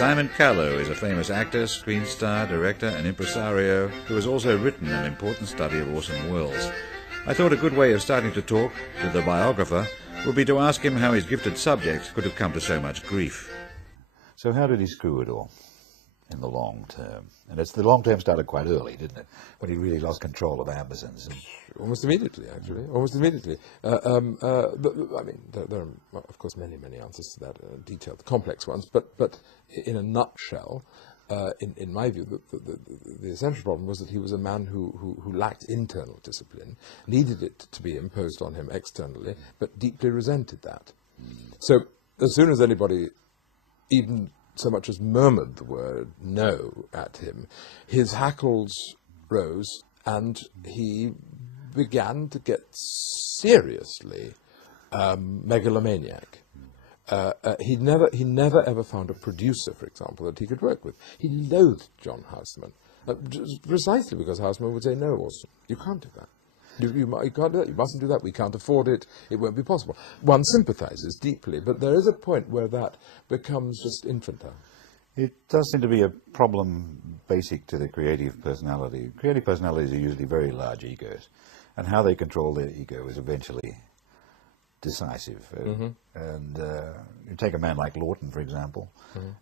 Simon Callow is a famous actor, screen star, director and impresario who has also written an important study of Orson Welles. I thought a good way of starting to talk with the biographer would be to ask him how his gifted subject could have come to so much grief. So how did he screw it all in the long term? And the long term started quite early, didn't it? When he really lost control of Amazons. Almost immediately, actually. Almost immediately. But, I mean, there are, of course, many answers to that, detailed, complex ones. But in a nutshell, in my view, the essential problem was that he was a man who lacked internal discipline, needed it to be imposed on him externally, but deeply resented that. So as soon as anybody even so much as murmured the word no at him, his hackles rose and he began to get seriously megalomaniac. He never ever found a producer, for example, that he could work with. He loathed John Houseman, precisely because Houseman would say, no, Orson, you can't do that. You can't do that. You mustn't do that. We can't afford it. It won't be possible. One sympathizes deeply, but there is a point where that becomes just infantile. It does seem to be a problem basic to the creative personality. Creative personalities are usually very large egos, and how they control their ego is eventually decisive. And you take a man like Lawton, for example,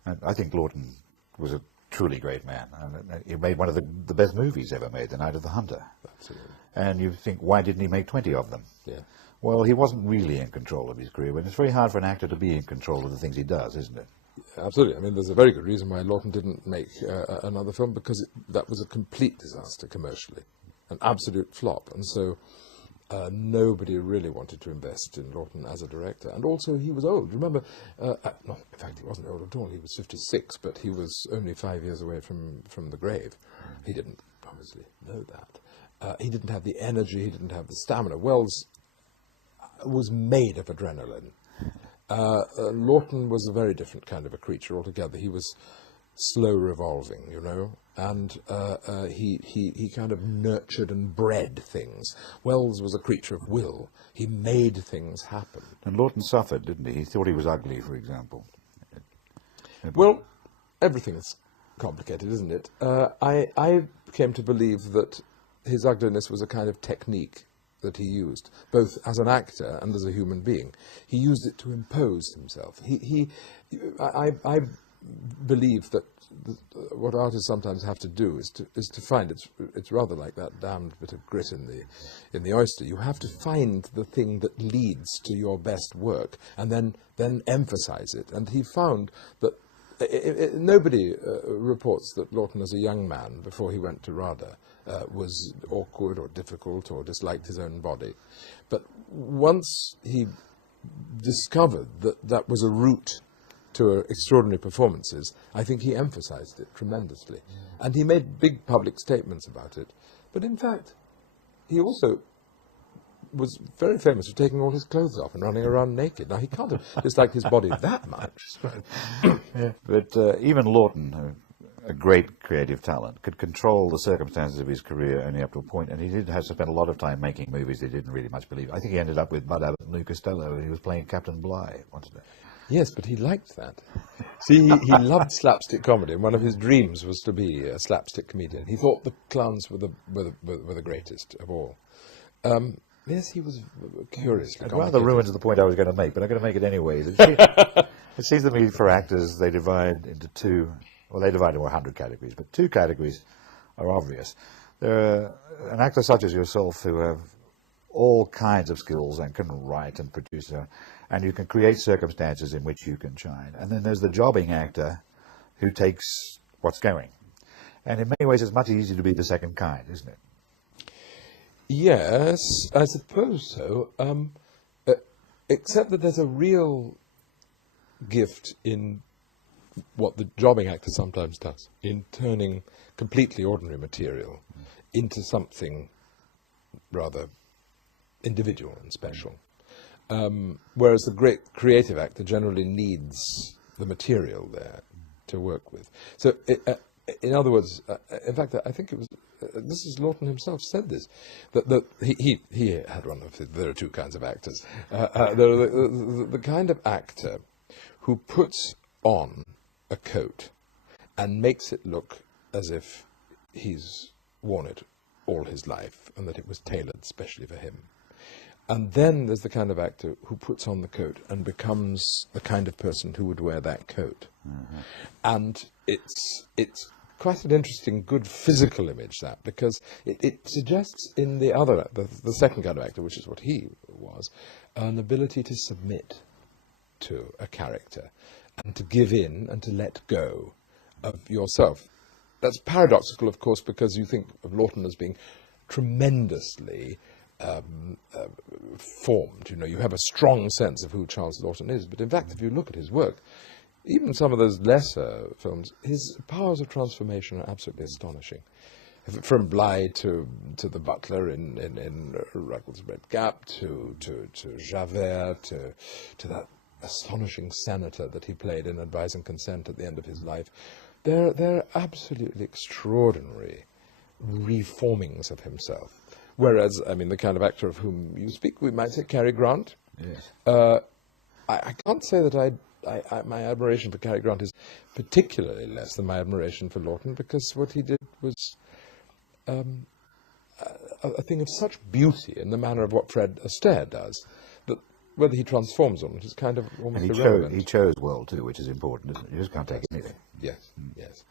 and I think Lawton was a truly great man. And he made one of the best movies ever made, The Night of the Hunter. Absolutely. And you think, why didn't he make 20 of them? Yeah. Well, he wasn't really in control of his career, but it's very hard for an actor to be in control of the things he does, isn't it? Absolutely. I mean, there's a very good reason why Lawton didn't make another film, because that was a complete disaster commercially, an absolute flop. And so nobody really wanted to invest in Lawton as a director. And also, he was old. Remember, no, in fact, he wasn't old at all. He was 56, but he was only 5 years away from the grave. He didn't obviously know that. He didn't have the energy, he didn't have the stamina. Welles was made of adrenaline. Lawton was a very different kind of a creature altogether. He was slow revolving, you know, and he kind of nurtured and bred things. Welles was a creature of will. He made things happen. And Lawton suffered, didn't he? He thought he was ugly, for example. Well, everything is complicated, isn't it? I came to believe that his ugliness was a kind of technique that he used, both as an actor and as a human being. He used it to impose himself. I believe that what artists sometimes have to do is to find it's rather like that damned bit of grit in the oyster. You have to find the thing that leads to your best work and then emphasize it. And he found that nobody reports that Lawton, as a young man before he went to RADA, was awkward or difficult or disliked his own body. But once he discovered that was a route to extraordinary performances, I think he emphasized it tremendously. And he made big public statements about it. But in fact, he also was very famous for taking all his clothes off and running around naked. Now, he can't have disliked his body that much. Yeah. But even Lawton, a great creative talent, could control the circumstances of his career only up to a point, and he did have to spend a lot of time making movies he didn't really much believe. I think he ended up with Bud Abbott and Lou Costello, and he was playing Captain Bligh, wasn't it? Yes, but he liked that. See, he loved slapstick comedy, and one of his dreams was to be a slapstick comedian. He thought the clowns were the greatest of all. Yes, he was curiously It rather ruins the point I was going to make, but I'm going to make it anyways. It seems to me for actors, they divide into two, well, they divide into 100 categories, but two categories are obvious. There are an actor such as yourself who have all kinds of skills and can write and produce, and you can create circumstances in which you can shine. And then there's the jobbing actor who takes what's going. And in many ways, it's much easier to be the second kind, isn't it? Yes, I suppose so, except that there's a real gift in what the jobbing actor sometimes does, in turning completely ordinary material into something rather individual and special. Whereas the great creative actor generally needs the material there to work with. So, in other words, in fact, I think it was, this is Lawton himself said this, that he had one of there are two kinds of actors. There are the kind of actor who puts on a coat and makes it look as if he's worn it all his life and that it was tailored specially for him. And then there's the kind of actor who puts on the coat and becomes the kind of person who would wear that coat. Mm-hmm. And it's quite an interesting, good physical image, that, because it suggests in the second kind of actor, which is what he was, an ability to submit to a character and to give in and to let go of yourself. That's paradoxical, of course, because you think of Lawton as being tremendously formed. You know, you have a strong sense of who Charles Lawton is, but in fact, if you look at his work, even some of those lesser films, his powers of transformation are absolutely astonishing. From Bligh to the butler in Ruggles Red Gap, to Javert, to that astonishing senator that he played in Advise and Consent at the end of his life, they're absolutely extraordinary reformings of himself. Whereas, I mean, the kind of actor of whom you speak, we might say Cary Grant. Yes. I can't say that my admiration for Cary Grant is particularly less than my admiration for Lawton, because what he did was a thing of such beauty in the manner of what Fred Astaire does, that whether he transforms on it is kind of almost irrelevant. He chose well, too, which is important, isn't it? You just can't take anything. Yes, yes.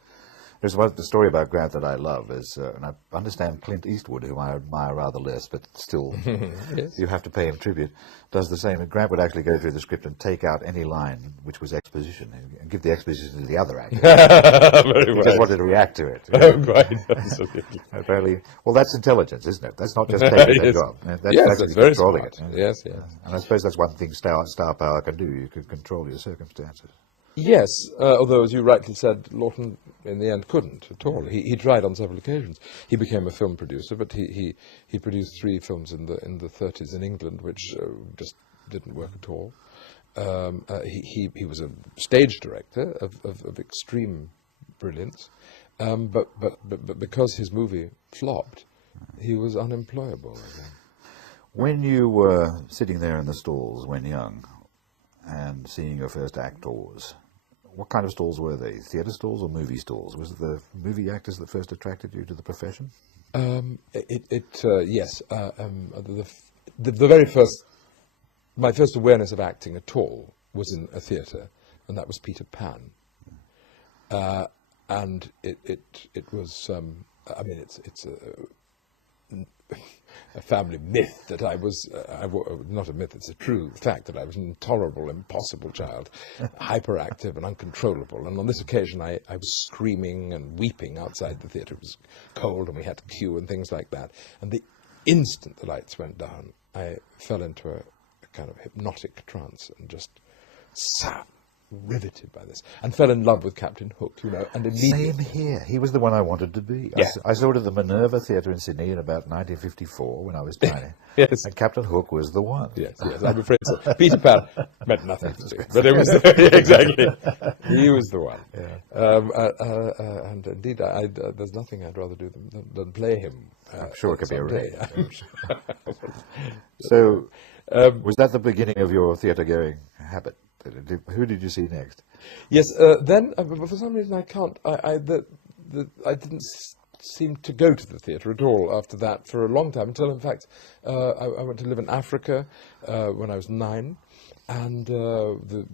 There's the story about Grant that I love is, and I understand Clint Eastwood, whom I admire rather less, but still, yes. You have to pay him tribute, does the same. And Grant would actually go through the script and take out any line which was exposition and give the exposition to the other actor. Very He just wanted to react to it. Oh, quite. Absolutely. Apparently, well, that's intelligence, isn't it? That's not just taking yes. a job. That's very controlling smart. it. Yes, yes. And I suppose that's one thing star power can do. You can control your circumstances. Yes, although, as you rightly said, Lawton in the end couldn't at all. He tried on several occasions. He became a film producer, but he produced 3 films in the 30s in England, which just didn't work at all. He was a stage director of extreme brilliance, but because his movie flopped, he was unemployable again. When you were sitting there in the stalls when young and seeing your first actors, what kind of stalls were they? Theatre stalls or movie stalls? Was it the movie actors that first attracted you to the profession? Yes. The very first, my first awareness of acting at all was in a theatre, and that was Peter Pan. And it was, I mean, it's a family myth that I was, not a myth, it's a true fact that I was an intolerable, impossible child, hyperactive and uncontrollable. And on this occasion, I was screaming and weeping outside the theatre. It was cold and we had to queue and things like that. And the instant the lights went down, I fell into a kind of hypnotic trance and just sat riveted by this, and fell in love with Captain Hook, you know, and immediately... Same here. He was the one I wanted to be. Yeah. I saw it at the Minerva Theatre in Sydney in about 1954 when I was tiny. Yes. And Captain Hook was the one. Yes, I'm afraid so. Peter Pan meant nothing to me, but it was exactly. He was the one. Yeah. And indeed, there's nothing I'd rather do than play him. I'm sure it could be arranged. So, was that the beginning of your theatre-going habit? Who did you see next? Yes, then for some reason I didn't seem to go to the theatre at all after that for a long time, until in fact I went to live in Africa when I was 9, and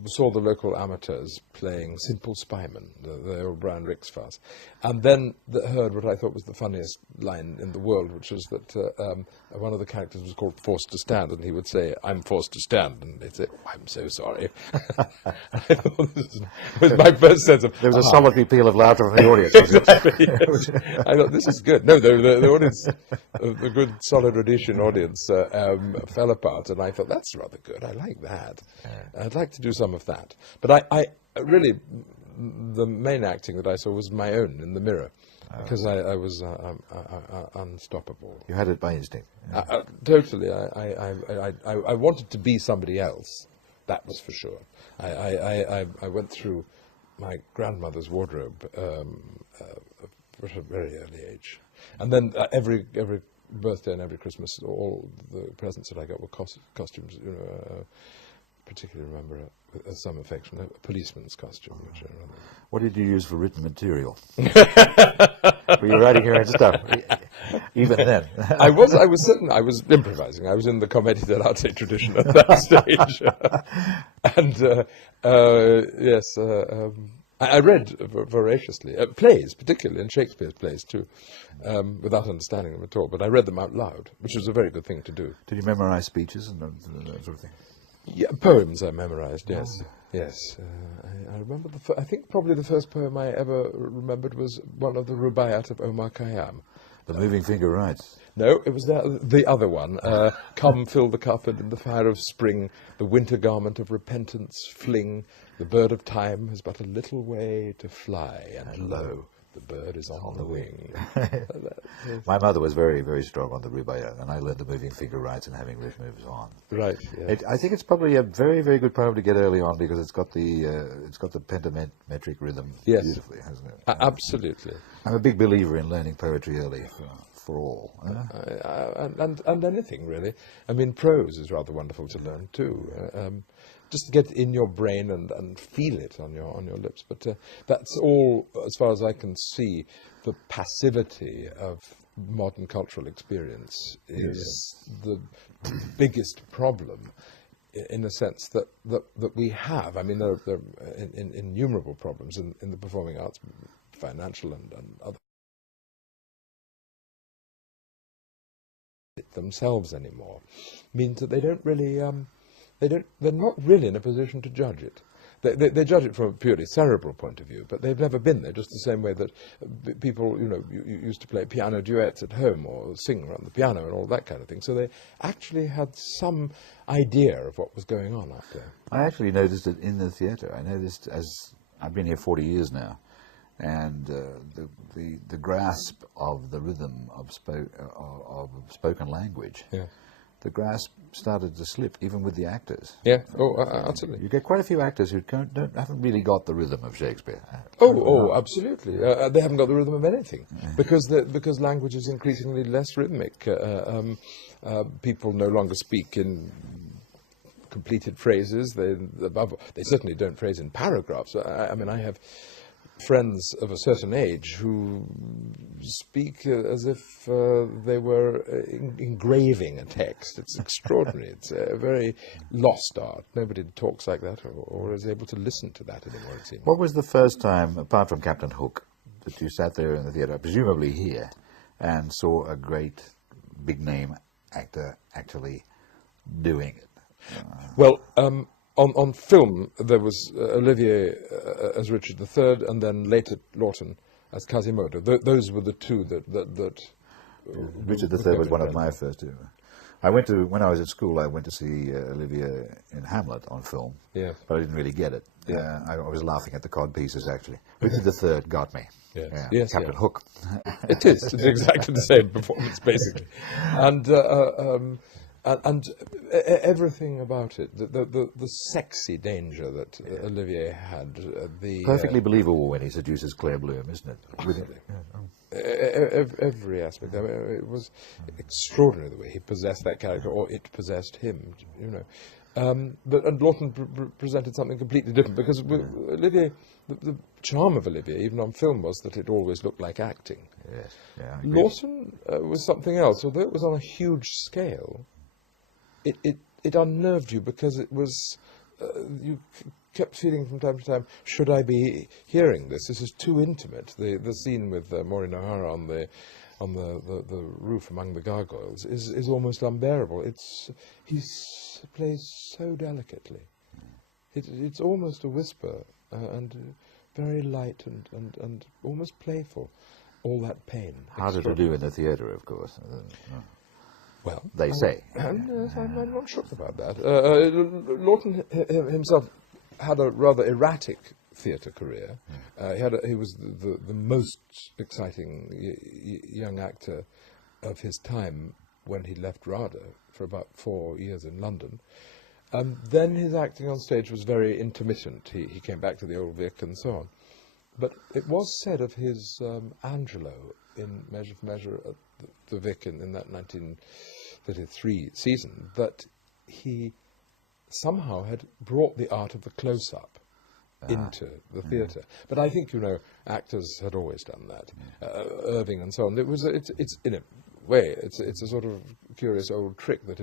saw the local amateurs playing Simple Spyman, the old Brian Rix farce, and then heard what I thought was the funniest line in the world, which was that one of the characters was called Forced to Stand, and he would say, "I'm forced to stand," and they'd say, "Oh, I'm so sorry." I thought this was my first sense of... There was a solitary peal of laughter from the audience. Exactly, yes. I thought, this is good. No, the audience, the good solid Rhodesian audience fell apart, and I thought, that's rather good. I like that. I'd like to do some of that. But I really, the main acting that I saw was my own in the mirror, because I was unstoppable. You had it by instinct. Yeah. Totally. I wanted to be somebody else. That was for sure. I went through my grandmother's wardrobe at a very early age, and then every birthday and every Christmas, all the presents that I got were costumes. particularly remember some affection, a policeman's costume, which I remember. What did you use for written material? Were you writing your own stuff? Even then. I was improvising. I was in the commedia dell'arte tradition at that stage. And yes, I read voraciously, plays particularly, and Shakespeare's plays too, without understanding them at all, but I read them out loud, which was a very good thing to do. Did you memorize speeches and that sort of thing? Yeah, poems I memorized, yes. Oh. Yes. I remember, I think probably the first poem I ever remembered was one of the Rubaiyat of Omar Khayyam. The Moving Finger Writes. No, it was the other one. Come, fill the cup, and in the fire of spring, the winter garment of repentance fling. The bird of time has but a little way to fly, and lo, the bird is on the wing. My mother was very, very strong on the Rubaiyat, and I learned the Moving Finger Writes and Having Lift Moves On. Right. Yeah. I think it's probably a very, very good poem to get early on because it's got the pentametric rhythm beautifully, hasn't it? Absolutely. I'm a big believer in learning poetry early for all. And anything really. I mean, prose is rather wonderful to learn too. Just get in your brain and feel it on your lips. But that's all, as far as I can see, the passivity of modern cultural experience is the biggest problem, in a sense that we have. I mean, there are innumerable problems in the performing arts, financial and other, themselves anymore, means that they don't really. They're not really in a position to judge it. They judge it from a purely cerebral point of view, but they've never been there, just the same way that people, you used to play piano duets at home or sing around the piano and all that kind of thing. So they actually had some idea of what was going on out there. I actually noticed it in the theatre. I noticed, as I've been here 40 years now, and the grasp of the rhythm of spoken language. Yeah. The grasp started to slip, even with the actors. Yeah, absolutely. You get quite a few actors who haven't really got the rhythm of Shakespeare. Absolutely. They haven't got the rhythm of anything, because language is increasingly less rhythmic. People no longer speak in completed phrases. They certainly don't phrase in paragraphs. I mean, I have friends of a certain age who speak as if they were engraving a text. It's extraordinary. It's a very lost art. Nobody talks like that or is able to listen to that anymore, it seems. What was the first time, apart from Captain Hook, that you sat there in the theatre, presumably here, and saw a great big-name actor actually doing it? Well, on film, there was Olivier as Richard III, and then later Lawton as Quasimodo. Those were the two that Richard III was one of my first two. When I was at school, I went to see Olivier in Hamlet on film, but I didn't really get it. I was laughing at the cod pieces, actually. Richard III got me. Yes, Captain Hook. It is. It's exactly the same performance, basically. And everything about it, the sexy danger that Olivier had, perfectly believable when he seduces Claire Bloom, isn't it? Every aspect. I mean, it was extraordinary the way he possessed that character, or it possessed him. And Lawton presented something completely different, because Olivier, the charm of Olivier, even on film, was that it always looked like acting. Yes. Yeah, Lawton was something else, although it was on a huge scale. It unnerved you, because it was you kept feeling from time to time, should I be hearing this? This is too intimate. The scene with Maureen O'Hara on the roof among the gargoyles is almost unbearable. He plays so delicately. It's almost a whisper and very light and almost playful. All that pain. Harder to do in the theatre, of course. Well, they say. I'm not sure about that. Lawton himself had a rather erratic theatre career. He was the most exciting young actor of his time when he left RADA for about 4 years in London. Then his acting on stage was very intermittent. He came back to the Old Vic and so on. But it was said of his Angelo in Measure for Measure at the Vic in that 1933 season that he somehow had brought the art of the close-up into the theatre. But I think, actors had always done that. Irving and so on. It's in a way, it's a sort of curious old trick that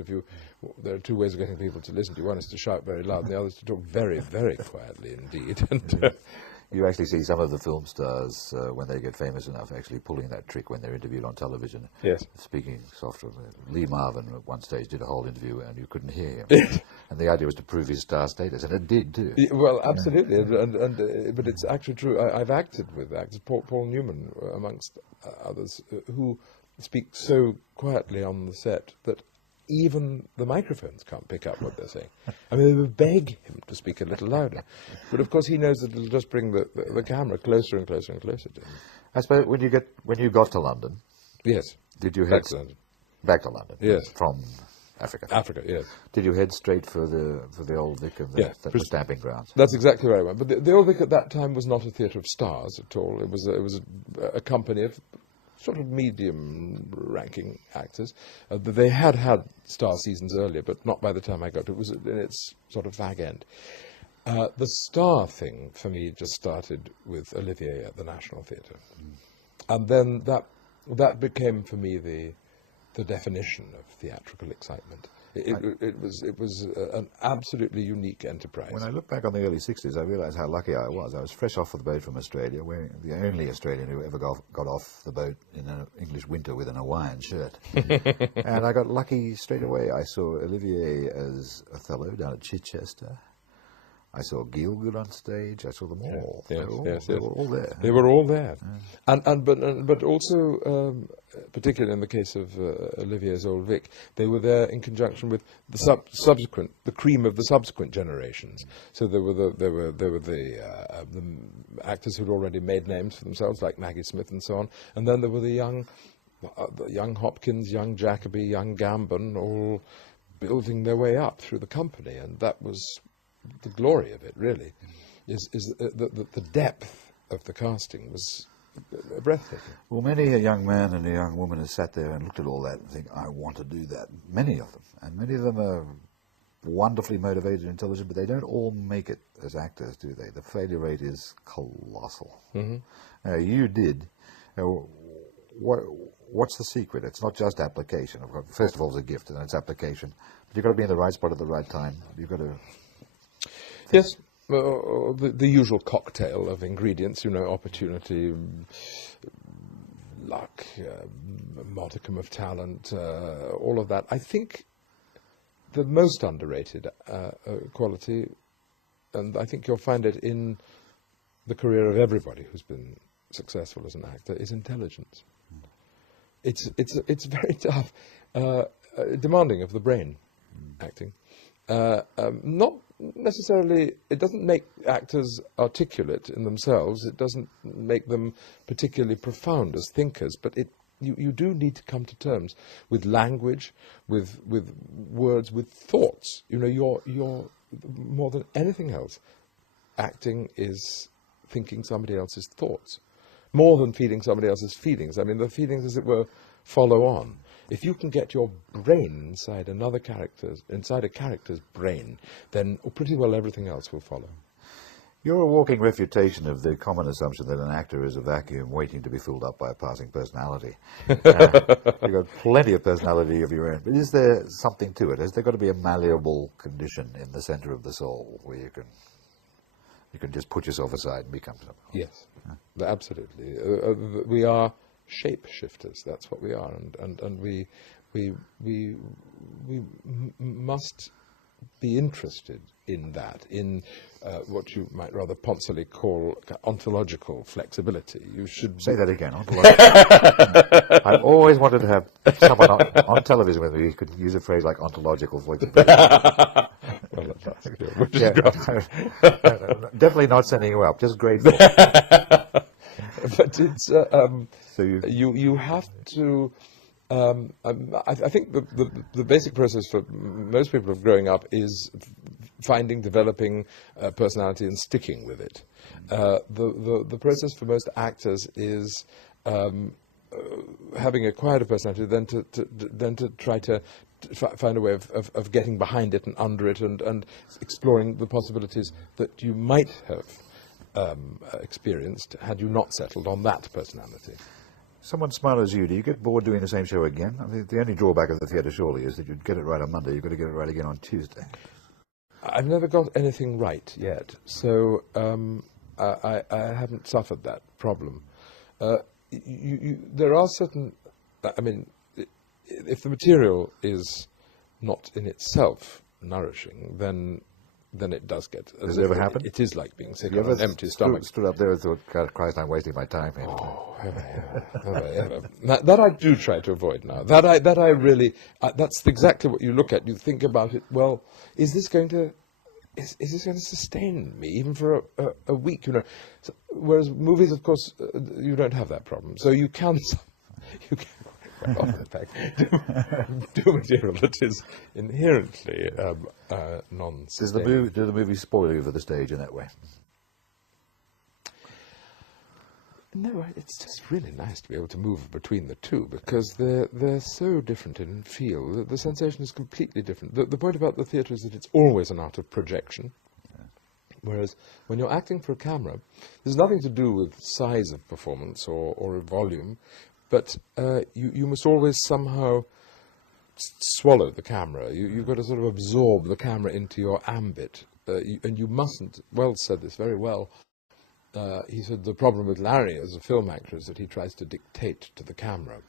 there are two ways of getting people to listen to you. One is to shout very loud, and the other is to talk very, very quietly indeed. And, you actually see some of the film stars, when they get famous enough, actually pulling that trick when they're interviewed on television. Yes. Speaking softer. Lee Marvin at one stage did a whole interview and you couldn't hear him. And the idea was to prove his star status, and it did too. Well, absolutely, but it's actually true. I've acted with actors, Paul Newman, amongst others, who speak so quietly on the set that even the microphones can't pick up what they're saying. I mean, they would beg him to speak a little louder. But of course he knows that it'll just bring the camera closer and closer and closer to him. I suppose when you got to London... Yes. Did you head... Back to London? Yes. From Africa? Africa, yes. Did you head straight for the Old Vic and the stamping grounds? That's exactly where I went. But the Old Vic at that time was not a theatre of stars at all. It was a company of sort of medium-ranking actors. They had star seasons earlier, but not by the time I got to it. It was in its sort of fag end. The star thing, for me, just started with Olivier at the National Theatre. And then that became, for me, the definition of theatrical excitement. It was an absolutely unique enterprise. When I look back on the early 60s, I realised how lucky I was. I was fresh off the boat from Australia, wearing the only Australian who ever got off the boat in an English winter with an Hawaiian shirt. And I got lucky straight away. I saw Olivier as Othello down at Chichester. I saw Gielgud on stage. I saw them all. They were all there. They were all there, but also, particularly in the case of Olivier's Old Vic, they were there in conjunction with the cream of the subsequent generations. So there were the actors who'd already made names for themselves, like Maggie Smith and so on, and then there were the young Hopkins, young Jacobi, young Gambon, all building their way up through the company, and that was the glory of it, really, is the depth of the casting was breathtaking. Well, many a young man and a young woman has sat there and looked at all that and think, I want to do that. Many of them. And many of them are wonderfully motivated and intelligent, but they don't all make it as actors, do they? The failure rate is colossal. You did. What's the secret? It's not just application. First of all, it's a gift, and it's application. But you've got to be in the right spot at the right time. You've got to... Yes, the usual cocktail of ingredients, opportunity, luck, a modicum of talent, all of that. I think the most underrated quality, and I think you'll find it in the career of everybody who's been successful as an actor, is intelligence. It's very tough, demanding of the brain, acting. Not necessarily, it doesn't make actors articulate in themselves, it doesn't make them particularly profound as thinkers, but you do need to come to terms with language, with words, with thoughts. You're more than anything else, acting is thinking somebody else's thoughts, more than feeling somebody else's feelings. I mean, the feelings, as it were, follow on. If you can get your brain inside a character's brain, then pretty well everything else will follow. You're a walking refutation of the common assumption that an actor is a vacuum waiting to be filled up by a passing personality. You've got plenty of personality of your own, but is there something to it? Has there got to be a malleable condition in the centre of the soul where you can just put yourself aside and become something? Yes, absolutely. We are shape-shifters, that's what we are, and we must be interested in that, in what you might rather poncily call ontological flexibility. You should say that again. Ontological. I've always wanted to have someone on television with me who could use a phrase like ontological flexibility. Well, that's good. Definitely not sending you up, just grateful. But it's so you have to. I think the basic process for most people of growing up is finding, developing personality and sticking with it. The process for most actors is having acquired a personality, then to try to find a way of getting behind it and under it and exploring the possibilities that you might have experienced had you not settled on that personality. Someone smart as you, do you get bored doing the same show again? I mean, the only drawback of the theatre surely is that you'd get it right on Monday, you've got to get it right again on Tuesday. I've never got anything right yet, so I haven't suffered that problem. There are certain, I mean, if the material is not in itself nourishing, then it does get. Does it ever happen? It is like being sick on an empty stomach. Stood up there and thought, God, Christ, I'm wasting my time here. Oh, have I ever? That I do try to avoid now. That I really. That's exactly what you look at. You think about it. Well, is this going to? Is this going to sustain me even for a week? You know. So, whereas movies, of course, you don't have that problem. So you can. Do material that is inherently non-sustainable. Do the movies spoil you for the stage in that way? No, it's just really nice to be able to move between the two because they're so different in feel. The sensation is completely different. The point about the theatre is that it's always an art of projection. Whereas when you're acting for a camera, there's nothing to do with size of performance or volume, but you must always somehow swallow the camera. You've got to sort of absorb the camera into your ambit, and you mustn't. Wells said this very well. He said the problem with Larry as a film actor is that he tries to dictate to the camera,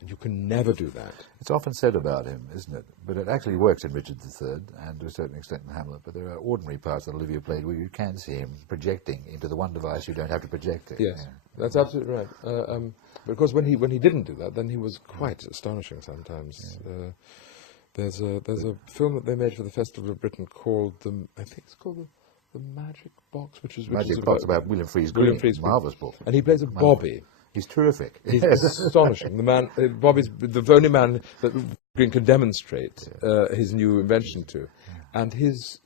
and you can never do that. It's often said about him, isn't it? But it actually works in Richard III and to a certain extent in Hamlet. But there are ordinary parts that Olivia played where you can see him projecting into the one device you don't have to project it. Yes, that's absolutely right. But of course, when he didn't do that, then he was quite astonishing sometimes. Yeah. There's a film that they made for the Festival of Britain called I think it's called the Magic Box, which is about William Freeze Green. Marvellous book. And he plays a Bobby. He's terrific. He's astonishing. The man, Bobby's the only man that Green can demonstrate his new invention to, and his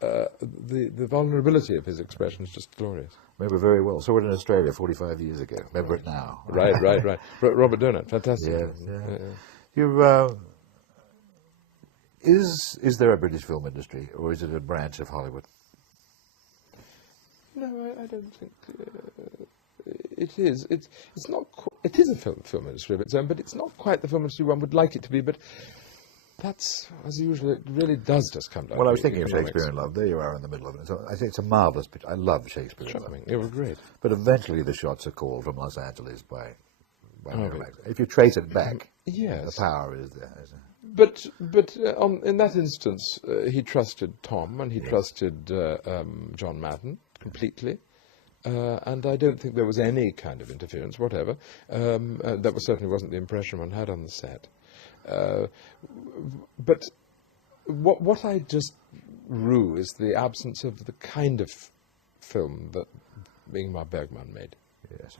the vulnerability of his expression is just glorious. Remember very well. Saw it in Australia 45 years ago. Remember it now. Right. Robert Donat, fantastic. Yeah. Is there a British film industry, or is it a branch of Hollywood? No, I don't think it is. It's not. It is a film industry of its own, but it's not quite the film industry one would like it to be. But that's, as usual, it really does just come down. Well, I was thinking of Shakespeare in Love. There you are in the middle of it. So I think it's a marvellous picture. I love Shakespeare in Love. It was great. But eventually the shots are called from Los Angeles by Miramax. If you trace it back, yes, the power is there. But in that instance, he trusted Tom and he trusted John Madden completely. And I don't think there was any kind of interference, whatever. That certainly wasn't the impression one had on the set. But what I just rue is the absence of the kind of film that Ingmar Bergman made. Yes.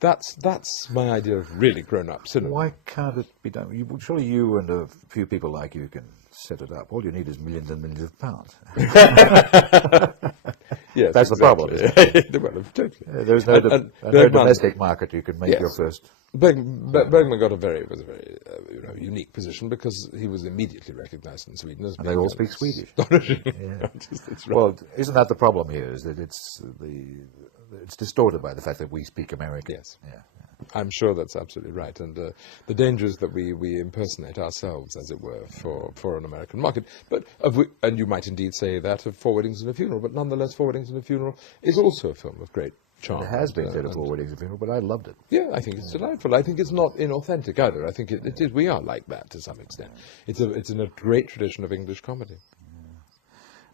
That's my idea of really grown-up cinema. Why can't it be done? Surely you and a few people like you can set it up. All you need is millions and millions of pounds. Yes, that's exactly. the problem, isn't it? Well, totally. There's no, no domestic market you can make your first. Bergman was a very unique position because he was immediately recognised in Sweden as and they all speak Swedish. Astonishing. Yeah. Well, isn't that the problem here? Is that it's distorted by the fact that we speak American. Yes. Yeah. I'm sure that's absolutely right. And the danger is that we impersonate ourselves, as it were, for an American market. But and you might indeed say that of Four Weddings and a Funeral, but nonetheless, Four Weddings and a Funeral is also a film of great charm. It has been said of Four Weddings and a Funeral, but I loved it. Yeah, I think it's delightful. I think it's not inauthentic either. I think it is. We are like that to some extent. It's in a great tradition of English comedy.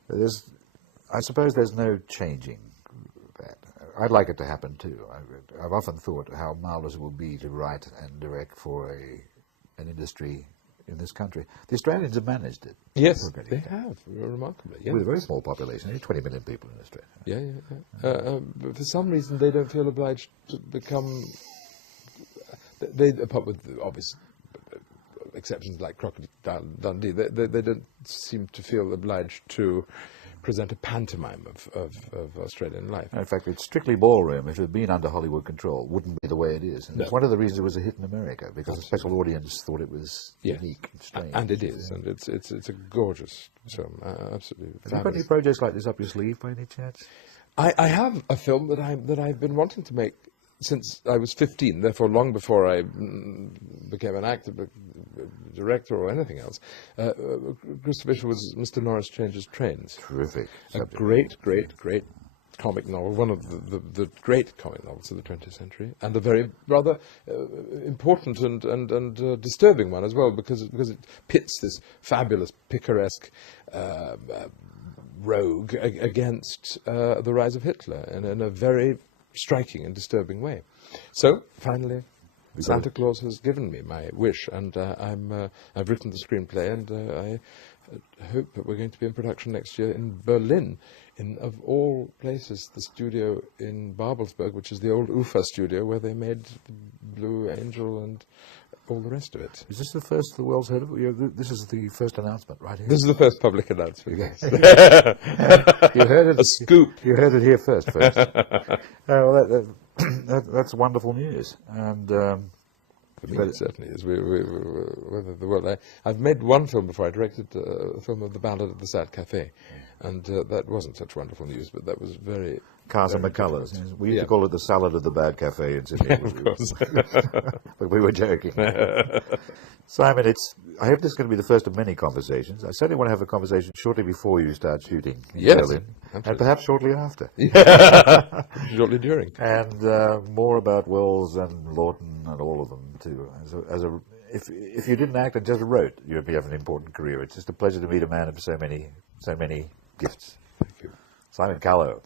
Yeah. I suppose there's no changing that. I'd like it to happen too. I've often thought how marvellous it would be to write and direct for an industry in this country. The Australians have managed it. Yes, they have, remarkably. Yes. With a very small population, only 20 million people in Australia. Yeah. But for some reason, they don't feel obliged to become. Apart with the obvious exceptions like Crocodile Dundee, they don't seem to feel obliged to present a pantomime of Australian life. In fact, it's strictly ballroom. If it had been under Hollywood control, wouldn't be the way it is. And it's one of the reasons it was a hit in America, because a special audience thought it was unique and strange. And it is, and it's a gorgeous film, absolutely. Have you got any projects like this up your sleeve by any chance? I have a film that I've been wanting to make since I was 15, therefore long before I became an actor, director, or anything else. Christopher Fisher was Mr. Norris Changes Trains. Terrific. A great comic novel, one of the great comic novels of the 20th century, and a very rather important and disturbing one as well, because it pits this fabulous, picaresque rogue against the rise of Hitler in a very striking and disturbing way. So, finally, Santa Claus has given me my wish, and I've written the screenplay, and I hope that we're going to be in production next year in Berlin, of all places, the studio in Babelsberg, which is the old UFA studio where they made Blue Angel and all the rest of it. Is this the first the world's heard of it? This is the first announcement, right here. This is the first public announcement, yes. You heard it. A scoop. You heard it here first. Well, that's wonderful news. And for me, it certainly is. I've made one film before. I directed a film of The Ballad of the Sad Cafe, and that wasn't such wonderful news, but that was very... Cars and McCullers. We used to call it the salad of the bad cafe in Sydney. Of course. But we were joking. Simon, I hope this is going to be the first of many conversations. I certainly want to have a conversation shortly before you start shooting in Berlin. Absolutely. And perhaps shortly after. Shortly during. And more about Wells and Lawton and all of them, too. If you didn't act and just wrote, you'd have an important career. It's just a pleasure to meet a man of so many gifts. Thank you. Simon Callow.